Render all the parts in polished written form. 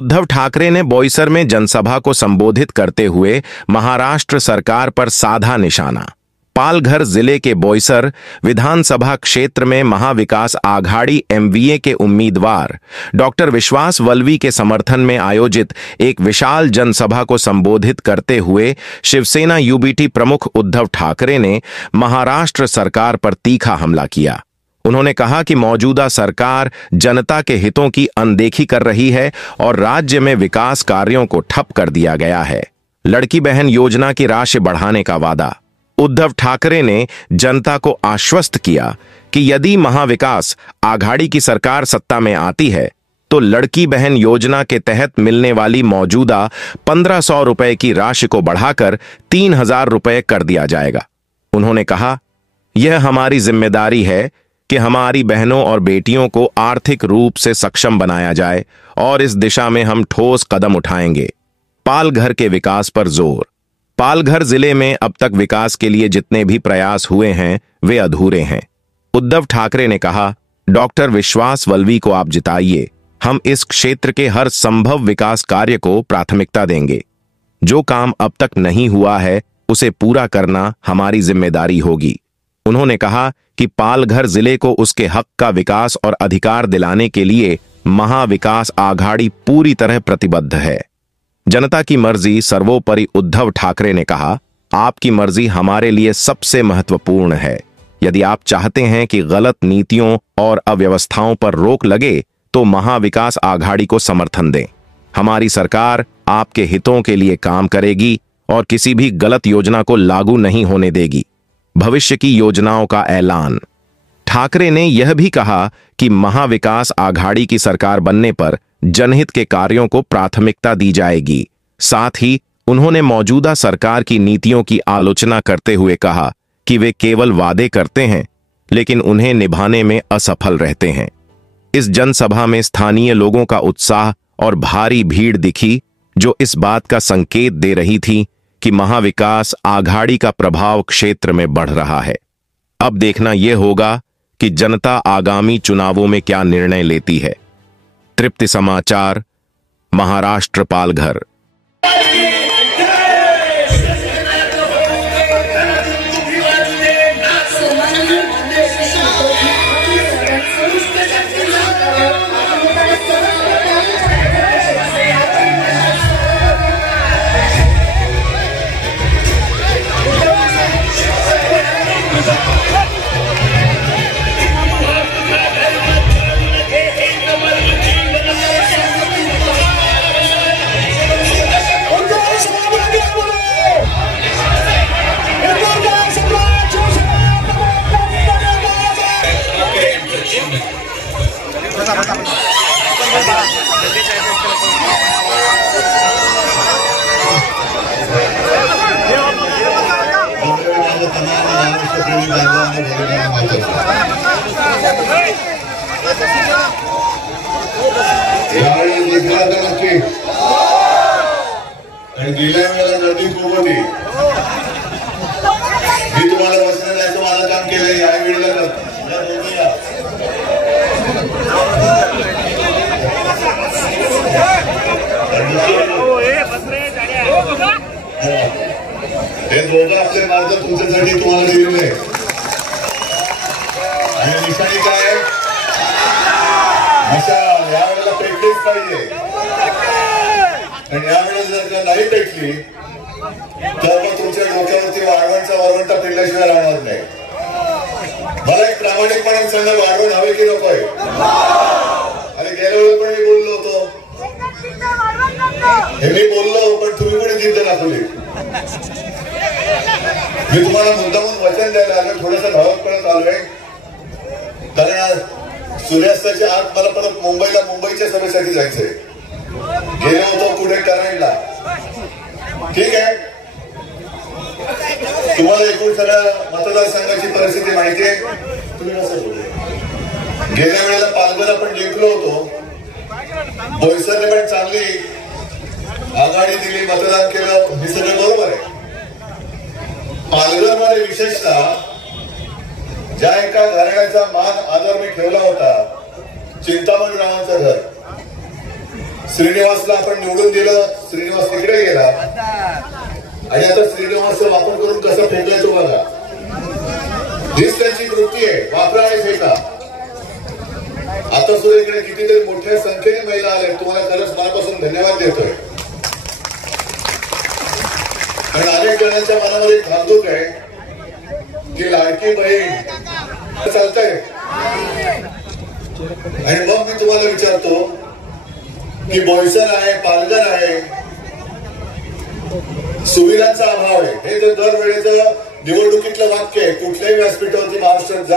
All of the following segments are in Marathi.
उद्धव ठाकरे ने बोईसर में जनसभा को संबोधित करते हुए महाराष्ट्र सरकार पर साधा निशाना। पालघर जिले के बोईसर विधानसभा क्षेत्र में महाविकास आघाड़ी एमवीए के उम्मीदवार डॉक्टर विश्वास वल्वी के समर्थन में आयोजित एक विशाल जनसभा को संबोधित करते हुए शिवसेना यूबीटी प्रमुख उद्धव ठाकरे ने महाराष्ट्र सरकार पर तीखा हमला किया। उन्होंने कहा कि मौजूदा सरकार जनता के हितों की अनदेखी कर रही है और राज्य में विकास कार्यों को ठप कर दिया गया है। लड़की बहन योजना की राशि बढ़ाने का वादा। उद्धव ठाकरे ने जनता को आश्वस्त किया कि यदि महाविकास आघाड़ी की सरकार सत्ता में आती है तो लड़की बहन योजना के तहत मिलने वाली मौजूदा 1500 रुपए की राशि को बढ़ाकर 3000 रुपए कर दिया जाएगा। उन्होंने कहा, यह हमारी जिम्मेदारी है कि हमारी बहनों और बेटियों को आर्थिक रूप से सक्षम बनाया जाए और इस दिशा में हम ठोस कदम उठाएंगे। पालघर के विकास पर जोर। पालघर जिले में अब तक विकास के लिए जितने भी प्रयास हुए हैं वे अधूरे हैं। उद्धव ठाकरे ने कहा, डॉक्टर विश्वास वल्वी को आप जिताइए, हम इस क्षेत्र के हर संभव विकास कार्य को प्राथमिकता देंगे। जो काम अब तक नहीं हुआ है उसे पूरा करना हमारी जिम्मेदारी होगी। उन्होंने कहा कि पालघर जिले को उसके हक का विकास और अधिकार दिलाने के लिए महाविकास आघाड़ी पूरी तरह प्रतिबद्ध है। जनता की मर्जी सर्वोपरि। उद्धव ठाकरे ने कहा, आपकी मर्जी हमारे लिए सबसे महत्वपूर्ण है। यदि आप चाहते हैं कि गलत नीतियों और अव्यवस्थाओं पर रोक लगे तो महाविकास आघाड़ी को समर्थन दें। हमारी सरकार आपके हितों के लिए काम करेगी और किसी भी गलत योजना को लागू नहीं होने देगी। भविष्य की योजनाओं का ऐलान। ठाकरे ने यह भी कहा कि महाविकास आघाड़ी की सरकार बनने पर जनहित के कार्यों को प्राथमिकता दी जाएगी। साथ ही उन्होंने मौजूदा सरकार की नीतियों की आलोचना करते हुए कहा कि वे केवल वादे करते हैं लेकिन उन्हें निभाने में असफल रहते हैं। इस जनसभा में स्थानीय लोगों का उत्साह और भारी भीड़ दिखी, जो इस बात का संकेत दे रही थी कि महाविकास आघाड़ी का प्रभाव क्षेत्र में बढ़ रहा है। अब देखना यह होगा कि जनता आगामी चुनावों में क्या निर्णय लेती है। तृप्ति समाचार, महाराष्ट्र, पालघर। गेल्या वेळेला गर्दी खूप होती। मी तुम्हाला वचन द्यायचं माझं काम केलंय, या वेळेला हे दोघं आपले मार्ग तुमच्यासाठी तुम्हाला दिलेले आहे आणि निशाणी काय आहे? अशा यावेळेला पेटलीच पाहिजे आणि यावेळेला जर का नाही पेटली तर मग तुमच्या डोक्यावरती वाढवणचा वरवंटा पेटल्याशिवाय राहणार नाही। मला एक प्रामाणिकपणे सांगा, वाढवण हवे की नको आहे? अरे गेल्या वेळेला पण मी बोललो होतो, हे मी बोललो, पण तुम्ही कोणी जिद्द दाखवली। मी तुम्हाला मुद्दामून वचन द्यायला आलो, थोडासा धावत आलोय, कारण सूर्यास्ताच्या आत मला परत मुंबईच्या सभेसाठी जायचंय। गेलो होतो पुढे करायला, ठीक आहे। तुम्हाला एकूण सगळ्या मतदारसंघाची परिस्थिती माहिती आहे। तुम्ही कसं बोलले, गेल्या वेळेला पालघर आपण जिंकलो होतो, बोईसरने पण चांगली आघाडी दिली, मतदान केलं, हे सगळं बरोबर आहे। पालघरमध्ये विशेषतः ज्या एका घराण्याचा मान आदर मी ठेवला होता, चिंतामणरावांचं घर, श्रीनिवासला आपण निवडून दिलं, श्रीनिवास तिकडे गेला आणि आता श्रीनिवासचा वापर करून कसा फेकलाय तो बघा. हीच त्यांची वृत्ती आहे, वापरा आणि फेका. आता सुद्धा इकडे कितीतरी मोठ्या संख्येने महिला आल्या, तुम्हाला खरंच मनापासून धन्यवाद देतोय. कारण अनेक जणांच्या मनामध्ये धाकधूक आहे की लाडकी बहीण चालतंय. आणि मग मी तुम्हाला विचारतो की बोईसर आहे, पालघर आहे, सुविधांचा अभाव आहे. हे तर दरवेळेचं निवडणुकीतलं वाक्य आहे. कुठल्याही व्यासपीठावरती महाराष्ट्रात जा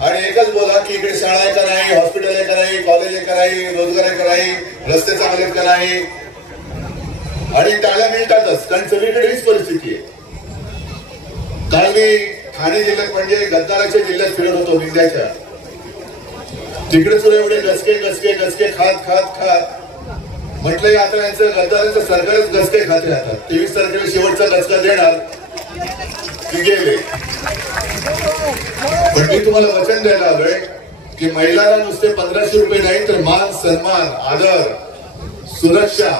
आणि एकच बोला की इकडे शाळा आहे का नाही, हॉस्पिटल आहे का नाही, कॉलेज आहे का नाही, रोजगार आहे का नाही, रस्ते चांगले आहेत का नाही, आणि टाळ्या मिळतातच. कारण सगळीकडे हीच परिस्थिती आहे. काल मी ठाणे जिल्ह्यात म्हणजे गद्दाराच्या जिल्ह्यात फिरत होतो, विंध्याच्या. तिकडे सुद्धा एवढे गचके गचके गचके खात खात खात म्हटलं आता यांचं गद्दारांचं सरकारच गचके खाते राहतात. 23 तारखेला शेवटचा गचका देणार की गेले. पण मी तुम्हाला वचन द्यायला आलोय की महिलांना नुसते 1500 रुपये नाही तर मान सन्मान, आदर, सुरक्षा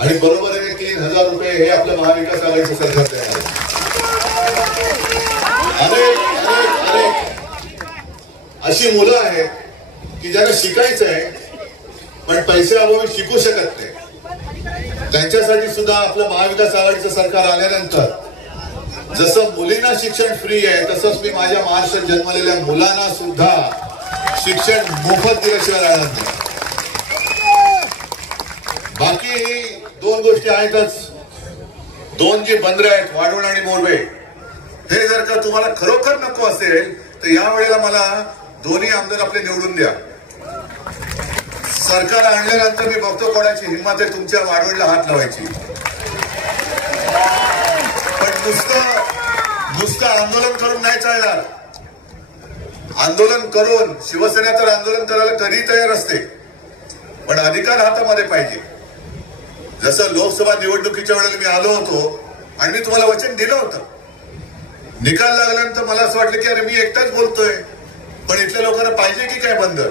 आणि बरोबरीने 3000 रुपये हे आपलं महाविकास आघाडीचं सरकार देणार. अनेक अशी मुलं आहेत की ज्यांना शिकायचं आहे पण पैशाअभावी शिकू शकत नाही. त्यांच्यासाठी सुद्धा आपलं महाविकास आघाडीचं सरकार आल्यानंतर जसं मुलींना शिक्षण फ्री आहे तसंच मी माझ्या महाराष्ट्रात जन्मलेल्या मुलांना सुद्धा शिक्षण मोफत दिल्याशिवाय राहणार नाही. बाकी 2 गोष्टी आहेतच, 2 जी बंदरे आहेत, वाढवण आणि मोरबे. हे जर का तुम्हाला खरोखर नको असेल तर या वेळेला मला दोन्ही आमदार आपले निवडून द्या. सरकार आणल्यानंतर मी बघतो कोणाची हिंमत आहे तुमच्या वाढवणला हात लावायची. पण नुसतं आंदोलन करून नाही चालणार. आंदोलन करून शिवसेना तर आंदोलन करायला कधी तयार असते, पण अधिकार हातामध्ये पाहिजे. जसं लोकसभा निवडणुकीच्या वेळेला मी आलो होतो आणि मी तुम्हाला वचन दिलं होतं. निकाल लागल्यानंतर मला असं वाटलं की अरे मी एकटाच बोलतोय, पण इथल्या लोकांना पाहिजे की काय बंदर.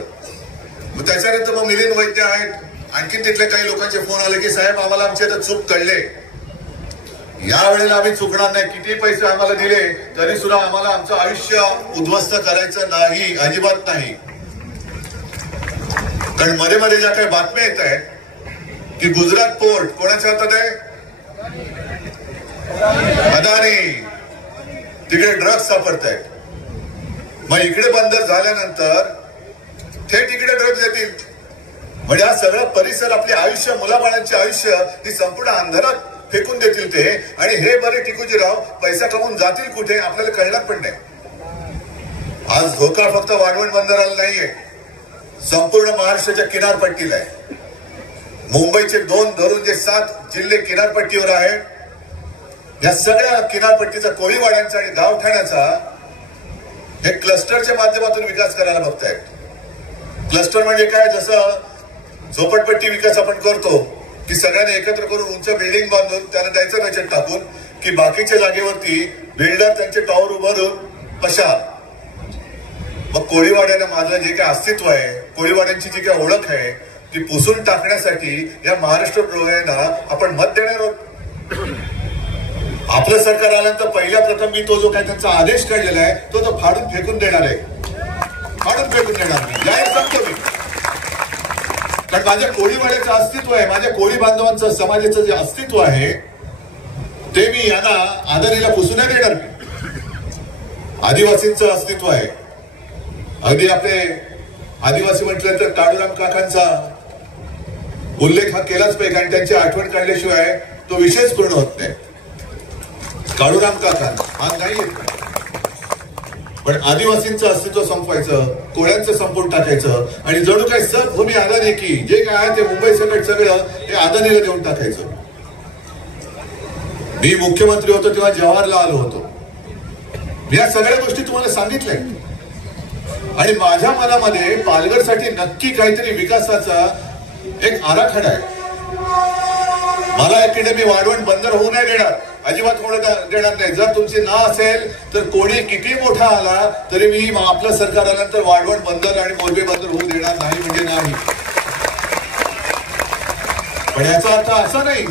मग त्याच्यानंतर मग मिलिंद वैद्य आहेत, आणखी तिथले काही लोकांचे फोन आले की साहेब आम्हाला आमची आता चूक कळले, या वेळेला आम्ही चुकणार नाही. किती पैसे आम्हाला दिले तरी सुद्धा आम्हाला आमचं आयुष्य उद्ध्वस्त करायचं नाही, अजिबात नाही. कारण मध्ये मध्ये ज्या काही बातम्या येत आहेत की गुजरात पोर्ट कोणाच्या हातात आहे, अदानी, तिकडे ड्रग्ज सापडत आहेत. मग इकडे बंदर झाल्यानंतर थेट इकडे ड्रग्ज येतील. म्हणजे हा सगळा परिसर, आपले आयुष्य, मुलाबाळांचे आयुष्य ही संपूर्ण अंधारात फेकून देतील ते. आणि हे बरे टिकूजीराव पैसा कमवून जातील कुठे आपल्याला कळणार पण नाही. आज धोका फक्त वाढवण बंदराला नाहीये, संपूर्ण महाराष्ट्राच्या किनारपट्टीला आहे. मुंबईचे 2 धरून जे 7 जिल्हे किनारपट्टीवर आहेत, या सगळ्या किनारपट्टीचा, कोळीवाड्यांचा आणि गावठाण्याचा हे क्लस्टरच्या माध्यमातून विकास करायला बघतायत. क्लस्टर म्हणजे काय, जसं झोपडपट्टी विकास आपण करतो की सगळ्यांनी एकत्र करून उंच बिल्डिंग बांधून त्यांना द्यायचं बजेट टाकून की बाकीच्या जागेवरती बिल्डर त्यांचे टॉवर उभारून पशार. मग कोळीवाड्यानं माझं जे काही अस्तित्व आहे, कोळीवाड्यांची जी काही ओळख आहे ती पुसून टाकण्यासाठी या महाराष्ट्र प्रयोगांना आपण मत देणार आहोत. आपलं सरकार आल्यानंतर पहिल्या प्रथम मी तो जो काही त्यांचा आदेश काढलेला आहे तो फाडून फेकून देणार आहे. फाडून फेकून देणार मी, जाहीर सांगतो मी. कारण माझ्या कोळीवाड्याचं अस्तित्व आहे, माझ्या कोळी बांधवांचं, समाजाचं जे अस्तित्व आहे ते मी यांना आदानीला पुसू नाही देणार. आदिवासींचं अस्तित्व आहे. अगदी आपले आदिवासी म्हटलं तर काळूराम काकांचा उल्लेख हा केलाच पाहिजे, कारण त्यांची आठवण काढल्याशिवाय तो विषयच पूर्ण होत नाही. काळूराम काका हा नाही येत, पण आदिवासींचं अस्तित्व संपवायचं, कोळ्यांचं संपवून टाकायचं आणि जणू काही भूमी अदानी की जे काय आहे ते मुंबई सकट सगळं हे अदानीला देऊन टाकायचं. मी मुख्यमंत्री होतो तेव्हा जवाहरला आलो होतो. मी या सगळ्या गोष्टी तुम्हाला सांगितल्या आणि माझ्या मनामध्ये पालघरसाठी नक्की काहीतरी विकासाचा एक आराखडा आहे. मला इकडे मी वाढवण बंदर होऊ नाही देणार, अजिबात होऊ देणार नाही. जर तुमची ना असेल तर कोणी किती मोठा आला तरी मी आपलं सरकार आल्यानंतर वाढवण बंदर आणि मोरबे बंदर होऊ देणार नाही म्हणजे नाही. पण याचा अर्थ असा नाही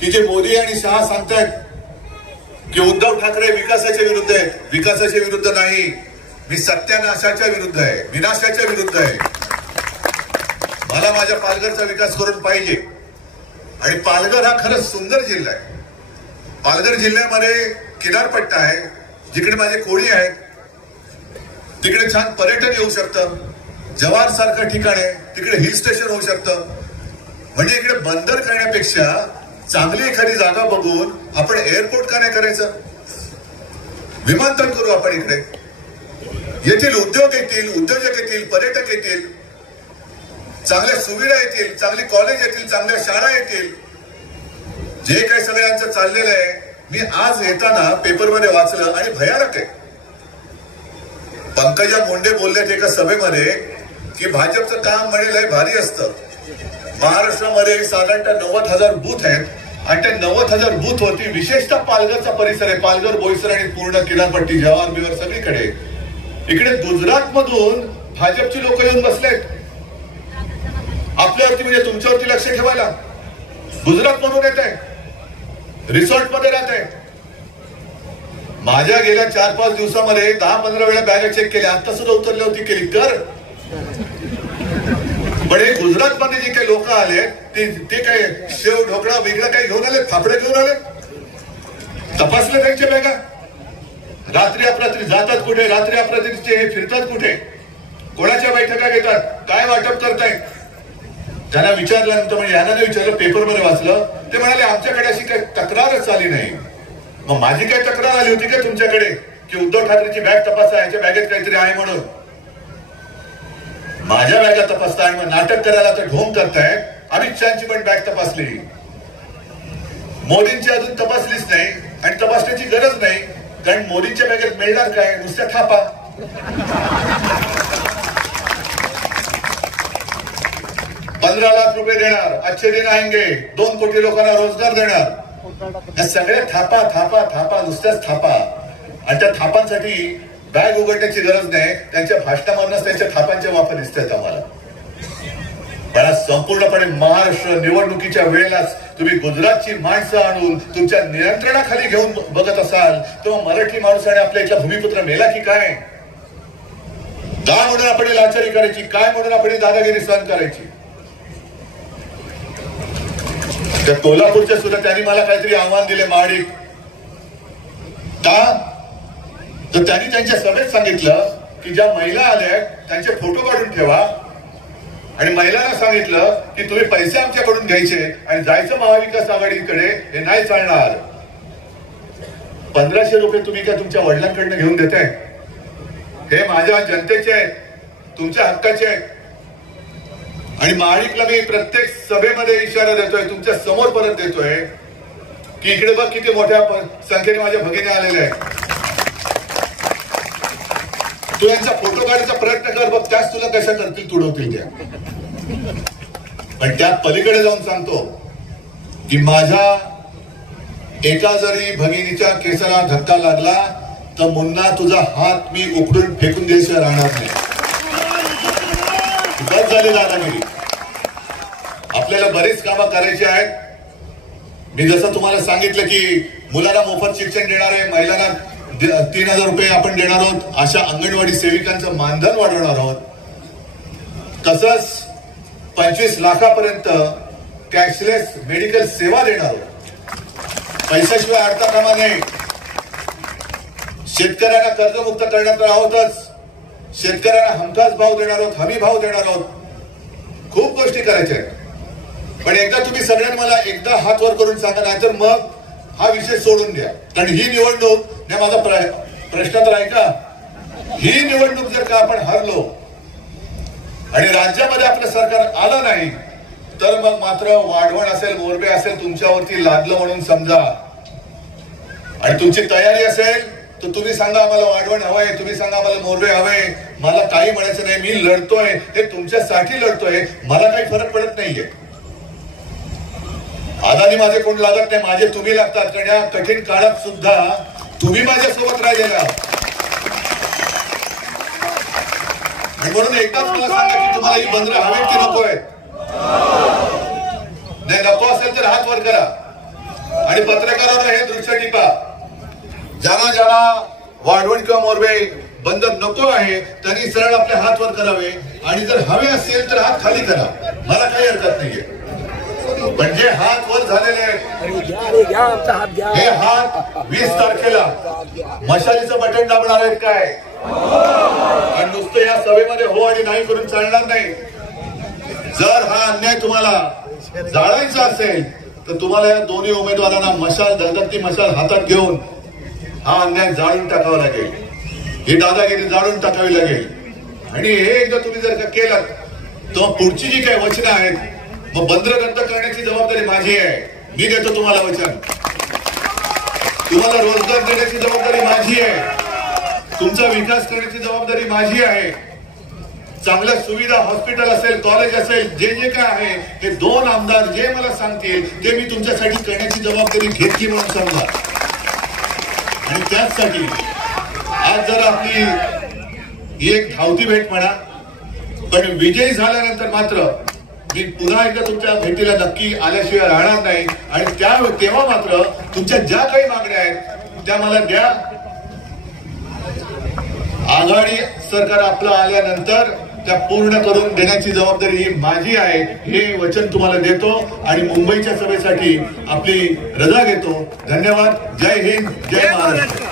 की जे मोदी आणि शहा सांगतायत की उद्धव ठाकरे विकासाच्या विरुद्ध आहेत. विकासाच्या विरुद्ध नाही, मी सत्यानाशाच्या विरुद्ध आहे, विनाशाच्या विरुद्ध आहे. मला माझ्या पालघरचा विकास करून पाहिजे. आणि पालघर हा खरंच सुंदर जिल्हा आहे. पालघर जिल्ह्यामध्ये किनारपट्टा आहे, जिकडे माझे कोळी आहेत, तिकडे छान पर्यटन येऊ शकतं. जव्हार सारखं ठिकाण आहे, तिकडे हिल स्टेशन होऊ शकतं. म्हणजे इकडे बंदर करण्यापेक्षा चांगली एखादी जागा बघून आपण एअरपोर्ट का नाही करायचं? विमानतळ करू आपण इकडे. येथील उद्योग येतील, उद्योजक येतील, पर्यटक येतील, चांगल्या सुविधा येतील, चांगली कॉलेज येतील, चांगल्या शाळा येतील. जे काही सगळ्यांचं चाललेलं आहे, मी आज येताना पेपरमध्ये वाचलं आणि भयानक आहे. पंकजा मुंडे बोलल्यात एका सभेमध्ये की भाजपचं काम म्हणे लय भारी असतं. महाराष्ट्रामध्ये साधारणतः 90,000 बूथ आहेत आणि त्या 90,000 बूथ वरती विशेषतः पालघरचा परिसर आहे. पालघर, बोईसर आणि पूर्ण किनारपट्टी, जव्हार बिवर सगळीकडे. इकडे गुजरात मधून भाजपची लोक येऊन बसलेत आपल्यावरती, म्हणजे तुमच्यावरती लक्ष ठेवायला. गुजरात मधून येत आहे, रिसॉर्ट मध्ये राहत आहे. माझ्या गेल्या 4-5 दिवसामध्ये 10-15 वेळा बॅग चेक केल्या. आता सुद्धा उतरली होती, केली कर. पण हे गुजरात मध्ये जे काही लोक आले ते काय शेव ढोकळा वेगळं काही घेऊन आले, फाफडे घेऊन आले. तपासले त्यांच्या बॅगा. रात्री अपरात्री जातात कुठे, रात्री अपरात्रीचे हे फिरतात कुठे, कोणाच्या बैठका घेतात, काय वाटप करतायत. त्यांना विचारल्यानंतर, म्हणजे यांना नाही विचारलं, पेपरमध्ये वाचलं, ते म्हणाले आमच्याकडे अशी काही तक्रारच आली नाही. मग माझी काही तक्रार आली होती का तुमच्याकडे की उद्धव ठाकरेची बॅग तपासा, याच्या बॅगेत काहीतरी आहे म्हणून? माझ्या बॅगा तपासता आणि मग नाटक करायला तर ढोंग करतायत. अमित शहाची पण बॅग तपासली, मोदींची अजून तपासलीच नाही आणि तपासण्याची गरज नाही, कारण मोदींच्या बॅगेत मिळणार काय, नुसत्या थापा. 15 लाख रुपये देणार, अच्छे दिन आएंगे, 2 कोटी लोकांना रोजगार देणार. या सगळ्या थापा थापा थापा, नुसत्याच थापा. आणि त्या थापांसाठी बॅग उघडण्याची गरज नाही, त्यांच्या भाषणामधूनच त्यांच्या थापांचे वापर दिसतात आम्हाला. पण संपूर्णपणे महाराष्ट्र निवडणुकीच्या वेळेलाच तुम्ही गुजरातची माणसं आणून तुमच्या नियंत्रणाखाली घेऊन बघत असाल, तेव्हा मराठी माणसाने आपल्या इथला भूमिपुत्र मेला की काय? काय म्हणून आपण लाचारी करायची, काय म्हणून आपण दादागिरी सहन करायची? त्या कोल्हापूरच्या सुद्धा त्यांनी मला काहीतरी आव्हान दिले, महाडिक का, तर त्यांनी त्यांच्या सभेत सांगितलं की ज्या महिला आल्या त्यांचे फोटो काढून ठेवा आणि महिलांना सांगितलं की तुम्ही पैसे आमच्याकडून घ्यायचे आणि जायचं महाविकास आघाडीकडे, हे नाही चालणार. 1500 रुपये तुम्ही काय तुमच्या वडिलांकडनं घेऊन देताय? हे माझ्या जनतेचे आहेत, तुमच्या हक्काचे आहेत. आणि महाडिकला मी प्रत्येक सभेमध्ये इशारा देतोय, तुमच्या समोर परत देतोय की इकडे बघ किती मोठ्या संख्येने माझ्या भगिनी आलेल्या आहेत. तू यांचा फोटो काढायचा प्रयत्न कर, बघ त्याच तुला कशा करतील, तुडवतील त्या. पण त्या पलीकडे जाऊन सांगतो की माझ्या एका जरी भगिनीच्या केसाला धक्का लागला तर मुन्ना तुझा हात मी उकडून फेकून द्यायचं राहणार नाही. बस झाली दादागिरी. आपल्याला बरीच कामं करायची आहेत. मी जसं तुम्हाला सांगितलं की मुलांना मोफत शिक्षण देणार आहे, महिलांना 3,000 रुपये आपण देणार आहोत, अशा अंगणवाडी सेविकांचं मानधन वाढवणार आहोत. तसंच 25 लाखापर्यंत कॅशलेस मेडिकल सेवा देणार आहोत. पैशाशिवाय अडता कामा नये. शेतकऱ्यांना कर्जमुक्त करण्यात आहोतच, शेतकऱ्यांना हमखास भाव देणार आहोत, हमी भाव देणार आहोत. खूप गोष्टी करायच्या आहेत. पण एकदा तुम्ही सगळ्यांनी मला एकदा हात वर करून सांगा, नाहीतर मग हा विषय सोडून द्या. कारण ही निवडणूक, माझा प्रश्न तर ऐका, ही निवडणूक जर का आपण हरलो आणि राज्यामध्ये आपलं सरकार आलं नाही तर मग मात्र वाढवण असेल, मोर्बे असेल तुमच्यावरती लादलं म्हणून समजा. आणि तुमची तयारी असेल तर तुम्ही सांगा आम्हाला वाढवण हवंय, तुम्ही सांगा आम्हाला मोर्बे हवे. मला काही म्हणायचं नाही, मी लढतोय हे तुमच्यासाठी लढतोय, मला काही फरक पडत नाहीये. आदानी माझे कोण लागत नाही, माझे तुम्ही लागतात. कारण या कठीण काळात सुद्धा तुम्ही माझ्यासोबत राहिलेला. म्हणून एकदाच मला सांगा की तुम्हाला ही बंदरं हवेत की नकोय. नाही नको असेल तर हात वर करा आणि पत्रकारांना हे दृश्य टिपा. ज्यांना ज्यांना वाढवण किंवा मोरबे बंदर नको आहे त्यांनी सरळ आपले हात वर करावे आणि जर हवे असेल तर हात खाली करा. मला काही हरकत नाहीये. म्हणजे हात वर झालेले आहेत हे हात 20 तारखेला मशालीचं बटन दाबणार आहेत काय? आणि नुसतं या सभेमध्ये हो आणि नाही करून चालणार नाही. जर हा अन्याय तुम्हाला जाळायचा असेल तर तुम्हाला या दोन्ही उमेदवारांना मशाल धगधगती मशाल हातात घेऊन हा अन्याय जाळून टाकावा लागेल. ही दादागिरी जाळून टाकावी लागेल. आणि हे एकदा तुम्ही जर का केलं तर पुढची जी काही वचनं आहेत मग बंदर रद्द करण्याची जबाबदारी माझी आहे. मी देतो तुम्हाला वचन. तुम्हाला रोजगार देण्याची जबाबदारी माझी आहे. तुमचा विकास करण्याची जबाबदारी माझी आहे. चांगल्या सुविधा हॉस्पिटल असेल कॉलेज असेल जे जे काय आहे हे 2 आमदार जे मला सांगतील ते मी तुमच्यासाठी करण्याची जबाबदारी घेतली म्हणून समजा. आणि त्याचसाठी आज जर आपली ही एक धावती भेट म्हणा पण विजयी झाल्यानंतर मात्र मी पुन्हा एकदा तुमच्या भेटीला नक्की आल्याशिवाय राहणार नाही. आणि तेव्हा मात्र तुमच्या ज्या काही मागण्या आहेत त्या मला द्या. आघाडी सरकार आपलं आल्यानंतर त्या पूर्ण करून देण्याची जबाबदारी ही माझी आहे हे वचन तुम्हाला देतो आणि मुंबईच्या सभेसाठी आपली रजा घेतो. धन्यवाद. जय हिंद. जय महाराष्ट्र.